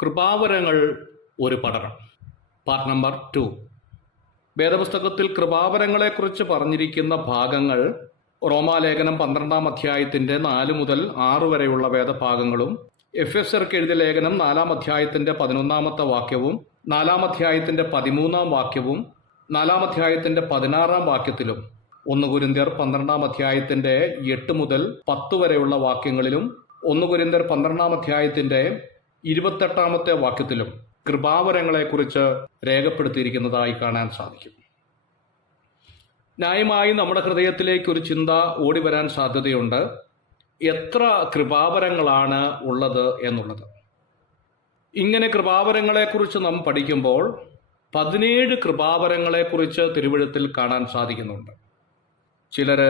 കൃപാവരങ്ങൾ ഒരു പഠനം. Part number 2. വേദപുസ്തകത്തിൽ കൃപാവരങ്ങളെക്കുറിച്ച് പറഞ്ഞിരിക്കുന്ന ഭാഗങ്ങൾ റോമാലേഖനം 12-ാം അധ്യായത്തിൻ്റെ 4 മുതൽ 6 വരെയുള്ള വേദഭാഗങ്ങളും, എഫെസ്യർക്ക് എഴുതിയ ലേഖനം 4-ാം അധ്യായത്തിൻ്റെ 11-ാമത്തെ വാക്യവും 4-ാം അധ്യായത്തിൻ്റെ 13-ാം വാക്യവും 4-ാം അധ്യായത്തിൻ്റെ 16-ാം വാക്യത്തിലും, 1 കൊരിന്ത്യർ 12-ാം അധ്യായത്തിൻ്റെ 8 മുതൽ 10 വരെയുള്ള വാക്യങ്ങളിലും, 1 കൊരിന്ത്യർ 12-ാം അധ്യായത്തിൻ്റെ 28-ാമത്തെ വാക്യത്തിലും കൃപാവരങ്ങളെക്കുറിച്ച് രേഖപ്പെടുത്തിയിരിക്കുന്നതായി കാണാൻ സാധിക്കും. ന്യായമായി നമ്മുടെ ഹൃദയത്തിലേക്ക് ഒരു ചിന്ത ഓടി വരാൻ സാധ്യതയുണ്ട്. എത്ര കൃപാവരങ്ങളാണ് ഉള്ളത് എന്നുള്ളത്. ഇങ്ങനെ കൃപാവരങ്ങളെക്കുറിച്ച് നാം പഠിക്കുമ്പോൾ 17 കൃപാവരങ്ങളെക്കുറിച്ച് തിരുവെഴുത്തിൽ കാണാൻ സാധിക്കുന്നുണ്ട്. ചിലർ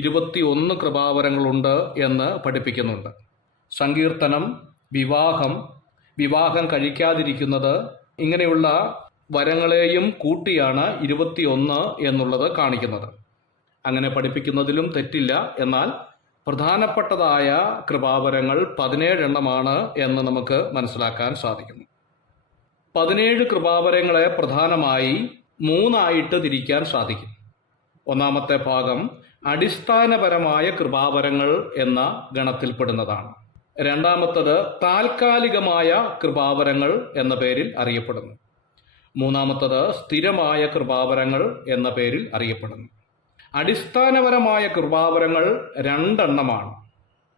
21 കൃപാവരങ്ങളുണ്ട് എന്ന് പഠിപ്പിക്കുന്നുണ്ട്. സങ്കീർത്തനം, വിവാഹം കഴിക്കാതിരിക്കുന്നത്, ഇങ്ങനെയുള്ള വരങ്ങളെയും കൂട്ടിയാണ് 21 എന്നുള്ളത് കാണിക്കുന്നത്. അങ്ങനെ പഠിപ്പിക്കുന്നതിലും തെറ്റില്ല. എന്നാൽ പ്രധാനപ്പെട്ടതായ കൃപാവരങ്ങൾ 17 എണ്ണമാണ് എന്ന് നമുക്ക് മനസ്സിലാക്കാൻ സാധിക്കുന്നു. 17 കൃപാവരങ്ങളെ പ്രധാനമായി 3 തിരിക്കാൻ സാധിക്കും. ഒന്നാമത്തെ ഭാഗം അടിസ്ഥാനപരമായ കൃപാവരങ്ങൾ എന്ന ഗണത്തിൽപ്പെടുന്നതാണ്. രണ്ടാമത്തത് താൽക്കാലികമായ കൃപാവരങ്ങൾ എന്ന പേരിൽ അറിയപ്പെടുന്നു. മൂന്നാമത്തത് സ്ഥിരമായ കൃപാവരങ്ങൾ എന്ന പേരിൽ അറിയപ്പെടുന്നു. അടിസ്ഥാനപരമായ കൃപാവരങ്ങൾ 2 എണ്ണമാണ്.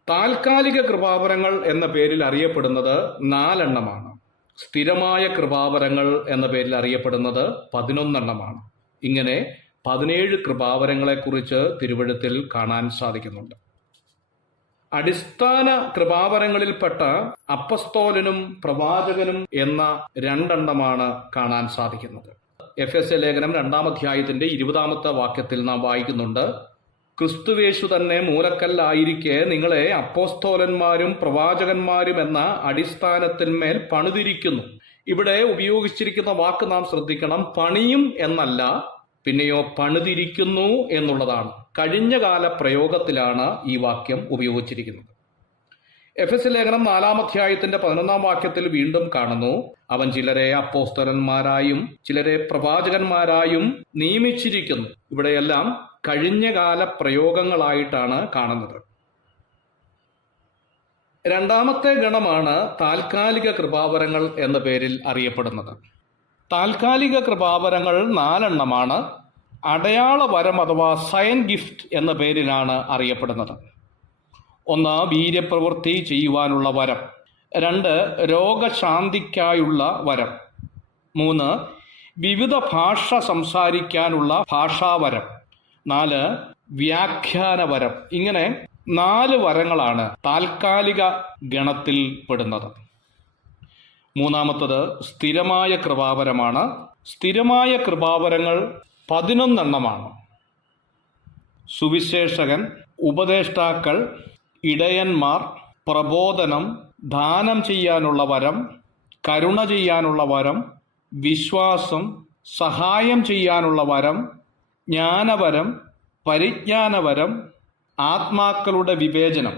താൽക്കാലിക കൃപാവരങ്ങൾ എന്ന പേരിൽ അറിയപ്പെടുന്നത് 4 എണ്ണമാണ്. സ്ഥിരമായ കൃപാവരങ്ങൾ എന്ന പേരിൽ അറിയപ്പെടുന്നത് 11 എണ്ണമാണ്. ഇങ്ങനെ 17 കൃപാവരങ്ങളെക്കുറിച്ച് തിരുവെഴുത്തിൽ കാണാൻ സാധിക്കുന്നുണ്ട്. അടിസ്ഥാന കൃപാവരങ്ങളിൽപ്പെട്ട അപ്പസ്തോലനും പ്രവാചകനും എന്ന 2 എണ്ണമാണ് കാണാൻ സാധിക്കുന്നത്. എഫെസ്യ ലേഖനം 2-ാം അധ്യായത്തിന്റെ 20-ാമത്തെ വാക്യത്തിൽ നാം വായിക്കുന്നുണ്ട്, ക്രിസ്തുവേശു തന്നെ മൂലക്കല്ലായിരിക്കെ നിങ്ങളെ അപ്പോസ്തോലന്മാരും പ്രവാചകന്മാരും എന്ന അടിസ്ഥാനത്തിന്മേൽ പണിതിരിക്കുന്നു. ഇവിടെ ഉപയോഗിച്ചിരിക്കുന്ന വാക്ക് നാം ശ്രദ്ധിക്കണം. പണിയും എന്നല്ല, പിന്നെയോ പണിതിരിക്കുന്നു എന്നുള്ളതാണ്. കഴിഞ്ഞ കാല പ്രയോഗത്തിലാണ് ഈ വാക്യം ഉപയോഗിച്ചിരിക്കുന്നത്. എഫെസ്യ ലേഖനം 4-ാം അധ്യായത്തിന്റെ 11-ാം വാക്യത്തിൽ വീണ്ടും കാണുന്നു, അവൻ ചിലരെ അപ്പോസ്തലന്മാരായും ചിലരെ പ്രവാചകന്മാരായും നിയമിച്ചിരിക്കുന്നു. ഇവിടെയെല്ലാം കഴിഞ്ഞകാല പ്രയോഗങ്ങളായിട്ടാണ് കാണുന്നത്. രണ്ടാമത്തെ ഗണമാണ് താൽക്കാലിക കൃപാവരങ്ങൾ എന്ന പേരിൽ അറിയപ്പെടുന്നത്. താൽക്കാലിക കൃപാവരങ്ങൾ 4 എണ്ണമാണ്. അടയാള വരം അഥവാ സയൻ ഗിഫ്റ്റ് എന്ന പേരിലാണ് അറിയപ്പെടുന്നത്. 1 വീര്യപ്രവൃത്തി ചെയ്യുവാനുള്ള വരം. 2 രോഗശാന്തിക്കായുള്ള വരം. 3 വിവിധ ഭാഷ സംസാരിക്കാനുള്ള ഭാഷാവരം. 4 വ്യാഖ്യാനവരം. ഇങ്ങനെ 4 വരങ്ങളാണ് താൽക്കാലിക ഗണത്തിൽ പെടുന്നത്. മൂന്നാമത്തത് സ്ഥിരമായ കൃപാവരമാണ്. സ്ഥിരമായ കൃപാവരങ്ങൾ 11 എണ്ണമാണ്. സുവിശേഷകൻ, ഉപദേഷ്ടാക്കൾ, ഇടയന്മാർ, പ്രബോധനം, ദാനം ചെയ്യാനുള്ള വരം, കരുണ ചെയ്യാനുള്ള വരം, വിശ്വാസം, സഹായം ചെയ്യാനുള്ള വരം, ജ്ഞാനവരം, പരിജ്ഞാനവരം, ആത്മാക്കളുടെ വിവേചനം.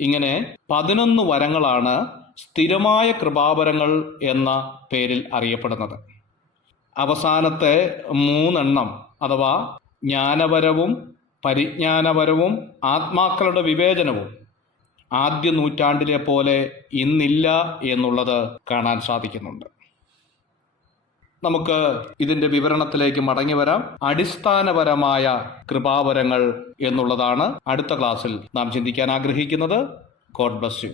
ഇങ്ങനെ 11 വരങ്ങളാണ് സ്ഥിരമായ കൃപാവരങ്ങൾ എന്ന പേരിൽ അറിയപ്പെടുന്നത്. അവസാനത്തെ 3 എണ്ണം അഥവാ ജ്ഞാനവരവും പരിജ്ഞാനവരവും ആത്മാക്കളുടെ വിവേചനവും ആദ്യ നൂറ്റാണ്ടിലെ പോലെ ഇന്നില്ല എന്നുള്ളത് കാണാൻ സാധിക്കുന്നുണ്ട്. നമുക്ക് ഇതിൻ്റെ വിവരണത്തിലേക്ക് മടങ്ങി വരാം. അടിസ്ഥാനപരമായ കൃപാവരങ്ങൾ എന്നുള്ളതാണ് അടുത്ത ക്ലാസ്സിൽ നാം ചിന്തിക്കാൻ ആഗ്രഹിക്കുന്നത്. God bless you.